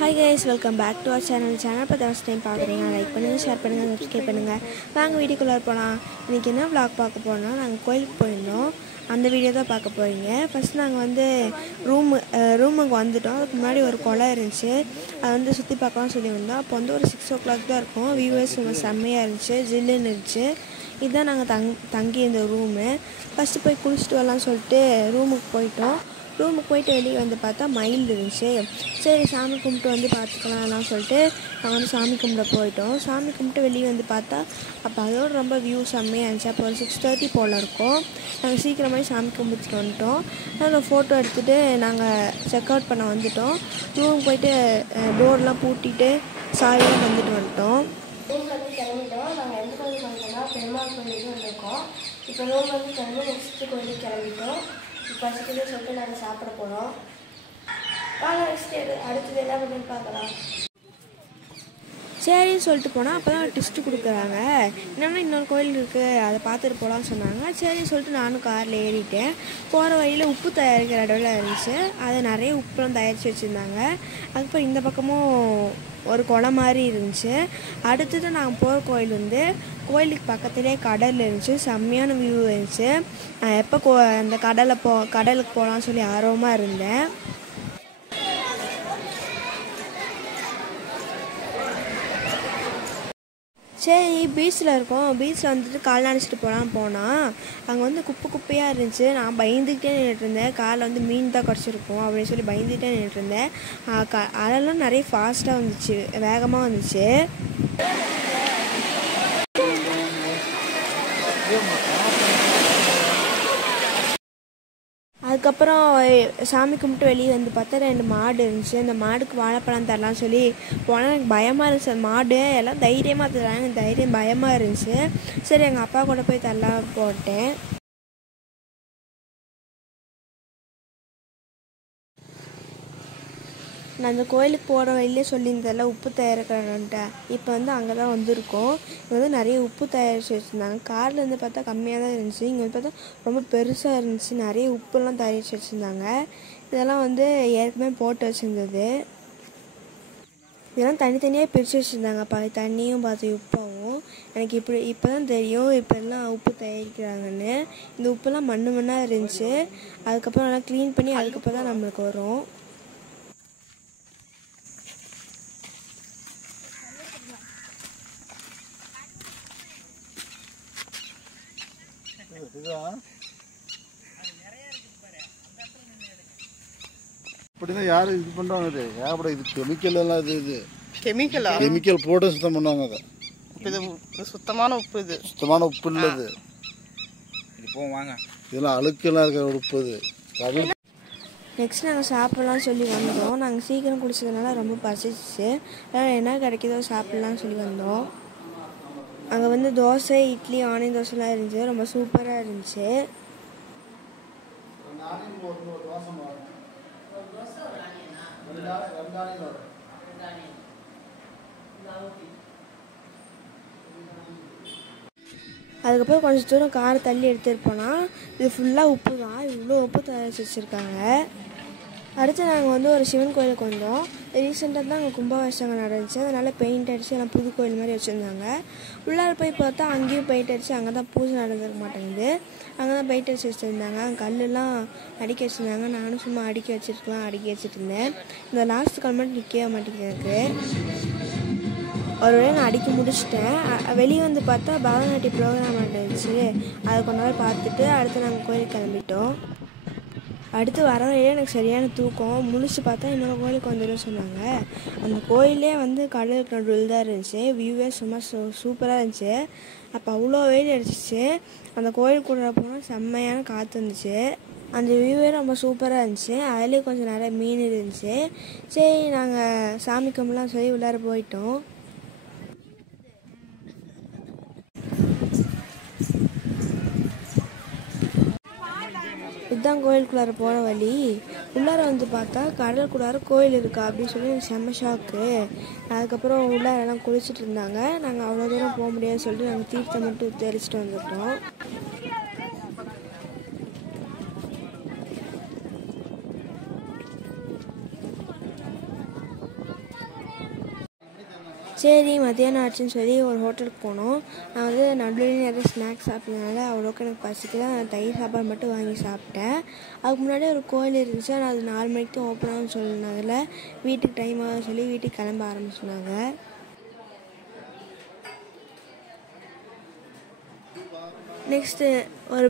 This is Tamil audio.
Hi guys, welcome back to our channel. Channel first time பார்க்குறீங்க, லைக் பண்ணுங்கள், ஷேர் பண்ணுங்கள், சப்ஸ்கிரைப் பண்ணுங்கள். வாங்க வீடியோக்குள்ளே போகலாம். இன்றைக்கி என்ன vlog பார்க்க போகிறோம்னா, நாங்கள் கோயிலுக்கு போயிருந்தோம். அந்த வீடியோ தான் பார்க்க போகிறீங்க. ஃபஸ்ட் நாங்கள் வந்து ரூமுக்கு வந்துவிட்டோம். அதுக்கு முன்னாடி ஒரு குளம் இருந்துச்சு, அதை வந்து சுற்றி பார்க்கலாம் சொல்லி வந்தோம். அப்போ வந்து ஒரு 6 o'clock தான் இருக்கும். வியூவர்ஸ் ரொம்ப செம்மையாக இருந்துச்சு, ஜில்லுன்னு இருந்துச்சு. இதுதான் நாங்கள் தங்கி இருந்த ரூமு. ஃபஸ்ட்டு போய் குளிச்சுட்டு வரலாம்னு சொல்லிட்டு ரூமுக்கு போயிட்டோம். ரூமுக்கு போயிட்டு வெளியே வந்து பார்த்தா மயில் இருந்துச்சு. சரி சாமி கும்பிட்டு வந்து பார்த்துக்கலாம்லாம் சொல்லிட்டு நாங்கள் வந்து சாமி கும்பிட போயிட்டோம். சாமி கும்பிட்டு வெளியே வந்து பார்த்தா அப்போ அதோட ரொம்ப வியூ செம்மையாக இருந்துச்சு. அப்போ ஒரு 6:30 போல் இருக்கும். நாங்கள் சீக்கிரமாகவே சாமி கும்பிட்டு வந்துட்டோம். அதில் ஃபோட்டோ எடுத்துகிட்டு நாங்கள் செக் அவுட் பண்ண வந்துவிட்டோம். ரூமுக்கு போயிட்டு டோர்லாம் பூட்டிட்டு சாரியாக வந்துட்டோம். ரூம் வந்து கிளம்பிட்டோம். நாங்கள் எந்த கோயிலுக்கு வந்துட்டோம்னா பெருமாள் கோயிலுக்கு வந்திருக்கோம். இப்போ ரூம் வந்து கிளம்பி நெக்ஸ்ட்டு கோயிலுக்கு கிளம்பிட்டோம். இப்போ பசிக்குதுன்னு சொல்லிட்டு நாங்கள் சாப்பிட போகிறோம். வாங்க நெக்ஸ்ட்டு அடுத்தது என்ன பண்ணுன்னு பார்க்கலாம். சரின்னு சொல்லிட்டு போனால் அப்போ தான் டெஸ்ட்டு கொடுக்குறாங்க. என்னென்னா இன்னொரு கோயில் இருக்குது, அதை பார்த்துட்டு போகலான்னு சொன்னாங்க. சரின்னு சொல்லிட்டு நானும் காரில் ஏறிட்டேன். போகிற வழியில் உப்பு தயாரிக்கிற இடம்லாம் இருந்துச்சு. அதை நிறைய உப்புலாம் தயாரித்து வச்சுருந்தாங்க. அதுக்கப்புறம் இந்த பக்கமும் ஒரு குளம் மாதிரி இருந்துச்சு. அடுத்தது நாங்கள் போகிற கோயில் வந்து கோயிலுக்கு பக்கத்துலேயே கடல் இருந்துச்சு. செம்மையான வியூ இருந்துச்சு. நான் எப்போ அந்த கடலுக்கு போகலான்னு சொல்லி ஆர்வமாக இருந்தேன். சரி பீச்சில் இருக்கோம், பீச்சில் வந்துட்டு கால் நினச்சிட்டு போனால் அங்கே வந்து குப்பையாக இருந்துச்சு. நான் பயந்துக்கிட்டே நின்றுட்டுருந்தேன். காலில் வந்து மீன் தான் கிடச்சிருக்கும் அப்படின்னு சொல்லி பயந்துகிட்டே நின்றுட்டுருந்தேன். அதெல்லாம் நிறைய ஃபாஸ்ட்டாக வந்துச்சு, வேகமாக வந்துச்சு. அதுக்கப்புறம் சாமி கும்பிட்டு வெளியே வந்து பார்த்தா 2 மாடு இருந்துச்சு. அந்த மாடுக்கு வாழைப்பழம் தரலான்னு சொல்லி போனால் எனக்கு பயமாக இருந்துச்சு. அந்த மாடு எல்லாம் தைரியமாக தராங்க, எனக்கு தைரியம் பயமாக இருந்துச்சு. சரி எங்கள் அப்பா கூட போய் தரலாம் போட்டேன். நான் அந்த கோயிலுக்கு போகிற வழியிலே சொல்லியிருந்தேன்ல உப்பு தயாரிக்கிறேன்ட்டு. இப்போ வந்து அங்கே தான் வந்திருக்கோம். இங்கே வந்து நிறைய உப்பு தயாரித்து வச்சுருந்தாங்க. காரில் வந்து பார்த்தா கம்மியாக தான் இருந்துச்சு, இங்கே வந்து பார்த்தா ரொம்ப பெருசாக இருந்துச்சு. நிறைய உப்புலாம் தயாரித்து வச்சுருந்தாங்க. இதெல்லாம் வந்து ஏற்கனவே போட்டு வச்சுருந்தது. இதெல்லாம் தனித்தனியாக பிரித்து வச்சுருந்தாங்க. தண்ணியும் பார்த்து உப்பாகவும். எனக்கு இப்போ தான் தெரியும் இப்போல்லாம் உப்பு தயாரிக்கிறாங்கன்னு. இந்த உப்புலாம் மண்ணாக இருந்துச்சு. அதுக்கப்புறம் நல்லா க்ளீன் பண்ணி அதுக்கப்புறம் தான் நம்மளுக்கு வரும். இப்படிதான் யாரு இது பண்றாங்க? இது ஏகப்பட இது கெமிக்கல் எல்லாம் இது கெமிக்கல் போட்டு சுத்தம் பண்ணுவாங்க. அதை இது சுத்தமான உப்பு, இது சுத்தமான உப்பு இல்லை. இது வாங்க, இதெல்லாம் அழுக்கெல்லாம் இருக்கிற உப்பு. இது நெக்ஸ்ட் நாங்கள் சாப்பிட்லான்னு சொல்லி வந்தோம். நாங்கள் சீக்கிரம் குடிச்சதுனால ரொம்ப பசிச்சு, அதனால் என்ன கிடைக்குதோ சாப்பிட்லான்னு சொல்லி வந்தோம். அங்கே வந்து தோசை, இட்லி, ஆனியன் தோசைலாம் இருந்துச்சு. ரொம்ப சூப்பராக இருந்துச்சு. அதுக்கப்புறம் கொஞ்சம் தூரம் காரை தள்ளி எடுத்துகிட்டு போனால் இது ஃபுல்லாக உப்பு தான். இவ்வளோ உப்பு தயாரித்து வச்சுருக்காங்க. அடுத்து நாங்கள் வந்து ஒரு சிவன் கோயிலுக்கு வந்தோம். ரீசெண்டாக தான் அங்கே கும்பாபிஷேகம் நடந்துச்சு. அதனால் பெயிண்ட் அடித்து எல்லாம் புது கோயில் மாதிரி வச்சுருந்தாங்க. உள்ளார போய் பார்த்தா அங்கேயும் பெயிண்ட் அடித்து அங்கே தான் பூஜை நடந்துருக்க மாட்டேங்குது. அங்கே தான் பெயிண்ட் அடித்து வச்சுருந்தாங்க. அங்கே கல்லெல்லாம் அடுக்கி வச்சுருந்தாங்க. நானும் சும்மா அடுக்கி வச்சுட்டு இருந்தேன். இந்த லாஸ்ட் கால் மட்டும் நிற்கவே மாட்டேங்குது எனக்கு. ஒரு வேளை நான் அடிக்க முடிச்சிட்டேன். வெளியே வந்து பார்த்தா பரதநாட்டிய ப்ரோக்ராம் நடந்துச்சு. அதை கொஞ்ச நாள் பார்த்துட்டு அடுத்து நாங்கள் கோயிலுக்கு கிளம்பிட்டோம். அடுத்து வர வழியே எனக்கு சரியான தூக்கம். முழிச்சு பார்த்தா இன்னொரு கோயிலுக்கு வந்துடும் சொன்னாங்க. அந்த கோயிலே வந்து கடலுக்கு நடுவில் தான் இருந்துச்சு. வியூவே சும்மா சூப்பராக இருந்துச்சு. அப்போ அவ்வளோ வெயில் அடிச்சிச்சு. அந்த கோயிலுக்குள்ளே போனால் செம்மையான காற்று இருந்துச்சு. அந்த வியூவே ரொம்ப சூப்பராக இருந்துச்சு. அதுலேயே கொஞ்சம் நிறைய மீன் இருந்துச்சு. சரி நாங்கள் சாமி கும்பிடலாம் சொல்லி உள்ளார போயிட்டோம். இதுதான் கோயிலுக்குள்ளார போகிற வழி. உள்ளார வந்து பார்த்தா கடலுக்குள்ளார கோயில் இருக்கா அப்படின்னு சொல்லி எனக்கு செம்ம ஷாக்கு. அதுக்கப்புறம் உள்ளார எல்லாம் குளிச்சுட்டு இருந்தாங்க. நாங்கள் அவ்வளோ தூரம் போக முடியாதுன்னு சொல்லிட்டு நாங்கள் தீர்த்தம் மட்டும் தெளிச்சுட்டு வந்துட்டோம். சரி மத்தியானம் ஆச்சுன்னு சொல்லி ஒரு ஹோட்டலுக்கு போனோம். நான் வந்து நடுவில் நிறைய ஸ்நாக்ஸ் சாப்பிட்டதுனால அவ்வளோக்கு எனக்கு பசிக்கல. நான் தயிர் சாப்பாடு மட்டும் வாங்கி சாப்பிட்டேன். அதுக்கு முன்னாடி ஒரு கோயில் இருந்துச்சு, ஆனால் அது 4 மணிக்கு தான் ஓப்பன் ஆகும்னு சொன்னதில் வீட்டுக்கு டைம் ஆகும்னு சொல்லி வீட்டுக்கு கிளம்ப ஆரம்பிச்சினாங்க. நெக்ஸ்ட்டு ஒரு